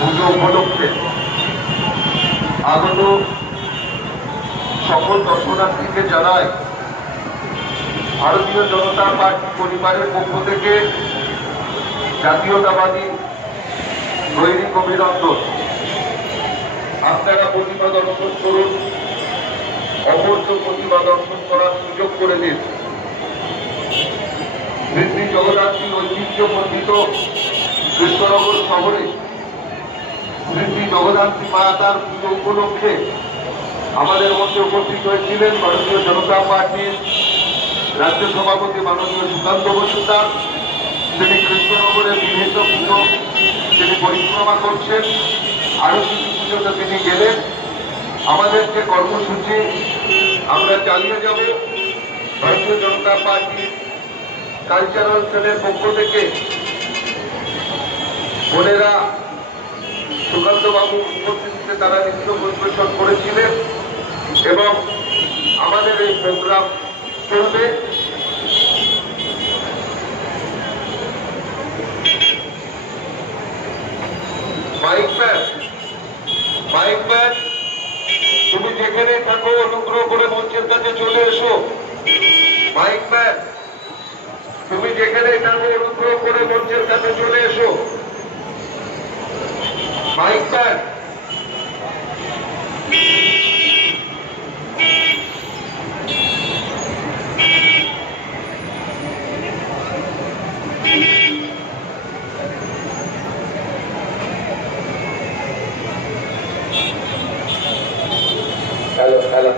পুজো উপলক্ষে আগত সকল দর্শনার্থীকে জানায় ভারতীয় জনতা পার্টি পরিবারের পক্ষ থেকে জাতীয়তাবাদী দৈনিক অভিনন্দন। আপনারা প্রতিমা দর্শন করুন, অপরকে প্রতিমা দর্শন করার সুযোগ করে দিন। বৃদ্ধি জগদ্ধাত্রী ঐতিহ্যমণ্ডিত কৃষ্ণনগর শহরে বৃদ্ধি জগদ্ধাত্রী মা তার পুজো উপলক্ষে আমাদের মধ্যে উপস্থিত হয়েছিলেন ভারতীয় জনতা পার্টির রাজ্য সভাপতি মাননীয় সুকান্ত মজুমদার। তিনি কৃষ্ণনগরের বিভিন্ন পুজো তিনি পরিক্রমা করছেন, আরো কিছু পুজোতে তিনি গেলেন। আমাদের যে কর্মসূচি আমরা চালিয়ে যাব, ভারতীয় জনতা পার্টির কালচারাল সেলের পক্ষ থেকে বোনেরা সুকান্ত বাবু উপস্থিতিতে তারা নৃত্য পরিবেশন করেছিলেন এবং আমাদের এই প্রোগ্রাম চলবে। মাইক ম্যান, তুমি যেখানে থাকো অনুগ্রহ করে মঞ্চের কাছে চলে এসো। মাইক ম্যান, তুমি যেখানে থাকো অনুগ্রহ করে মঞ্চের কাছে চলে এসো। Mic man, hello hello.